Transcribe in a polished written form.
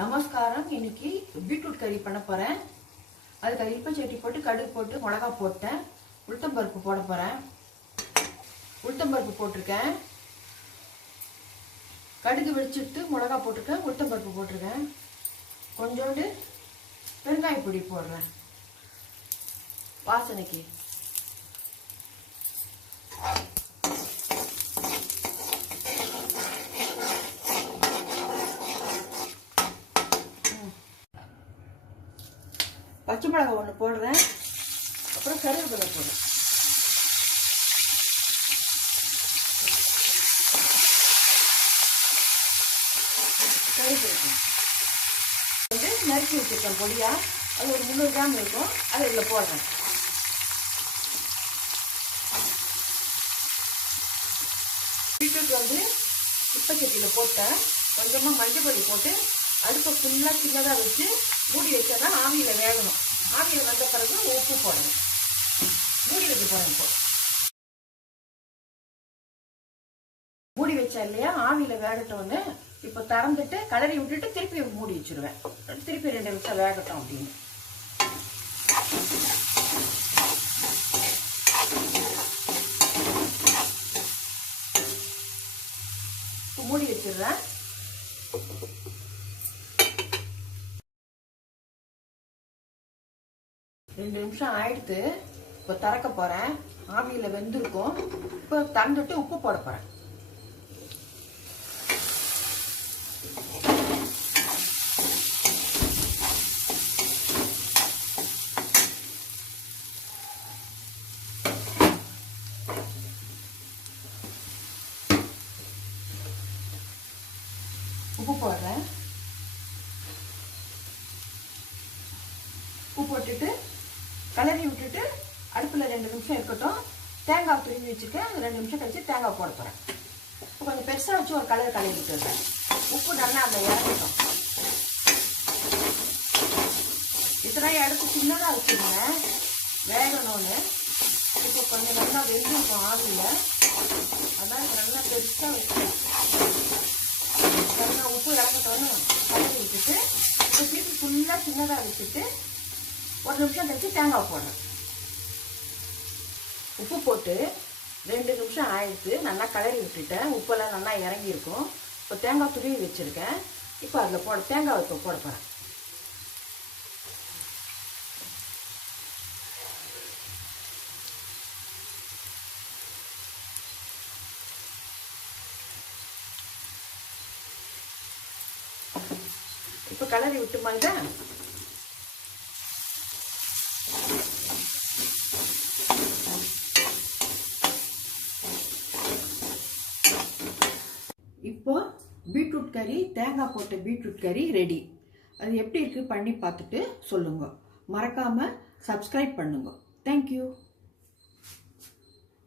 நமஸ்காரம். இன்னைக்கு பீட்ரூட் கறி பண்ண போறேன். அதுக்கு இல்பச்சட்டி போட்டு கடுகு போட்டு மிளகா போட்டேன். உளுத்தம்பருப்பு போட போறேன். உளுத்தம்பருப்பு போட்டிருக்கேன். கடுகு வெடிச்சிட்டு மிளகா போட்டிருக்கேன். உளுத்தம்பருப்பு போட்டிருக்கேன். கொஞ்சோண்டு பெருங்காய பொடி போடுறேன் வாசனைக்கு. பச்சை மிளகாய் ஒன்று போடுறேன். அப்புறம் கருவேப்பிலை போடுறேன். கருவேப்பிலை வந்து நறுக்கி வச்சுருக்கேன் பொடியா. அது ஒரு 300 கிராம் இருக்கும். அதை இதில் போடுறேன். பீட்ரூட் வந்து உப்பச்சட்டியில் போட்டேன். கொஞ்சமாக மஞ்சள் பொடி போட்டு அடுப்பை ஃபுல்லாக சின்னதாக வச்சு மூடி வச்சா ஆவியில் வேகணும். ஆவியில் வந்த பிறகு உப்பு போடணும். மூடி வைக்க போகிறேன். இப்போ மூடி வச்சா இல்லையா, ஆவியில் வேகட்டோன்னு இப்போ திறந்துட்டு கலரி விட்டுட்டு திருப்பி மூடி வச்சுருவேன். திருப்பி 2 நிமிஷம் வேகட்டும் அப்படின்னு மூடி வச்சிடுறேன். ரெண்டு நிமிஷம் ஆயிடுத்து. இப்போ திறக்க போறேன். ஆவியில் வெந்திருக்கும். இப்போ திறந்துட்டு உப்பு போட போறேன். உப்பு போடுறேன். உப்பு போட்டுட்டு கலரி விட்டுட்டு அடுப்பில் 2 நிமிஷம் இருக்கட்டும். தேங்காய் துருவி வச்சுருக்கேன். அது 2 நிமிஷம் கழிச்சு தேங்காய் போட போகிறேன். கொஞ்சம் பெருசாக வச்சு ஒரு கலரி விட்டுடுறேன். உப்பு நல்லா அந்த இறங்கட்டும். இத்தனை அடுப்பு சின்னதாக வச்சுருந்தேன் வேகணும்னு. இப்போ கொஞ்சம் நல்லா வெந்திருக்கும் ஆவியில். அதான் நல்லா பெருசாக வச்சுருக்கேன். நல்லா உப்பு இறக்கட்டோன்னு கலரி விட்டுட்டு இப்போ திருப்பி ஃபுல்லாக சின்னதாக வச்சுட்டு 1 நிமிஷம் கழிச்சு தேங்காய் போடுறேன். உப்பு போட்டு 2 நிமிஷம் ஆயிடுச்சு. நல்லா கலரி விட்டுட்டேன். உப்பெல்லாம் நல்லா இறங்கியிருக்கும். இப்போ தேங்காய் துருவி வச்சுருக்கேன். இப்போ அதில் தேங்காய் இப்போ போட போகிறேன். இப்போ கலரி விட்டுமாங்க. இப்போ பீட்ரூட் கறி, தேங்காய் போட்ட பீட்ரூட் கறி ரெடி. அது எப்படி இருக்கு பண்ணி பார்த்துட்டு சொல்லுங்க. மறக்காம சப்ஸ்கிரைப் பண்ணுங்க. தேங்க்யூ.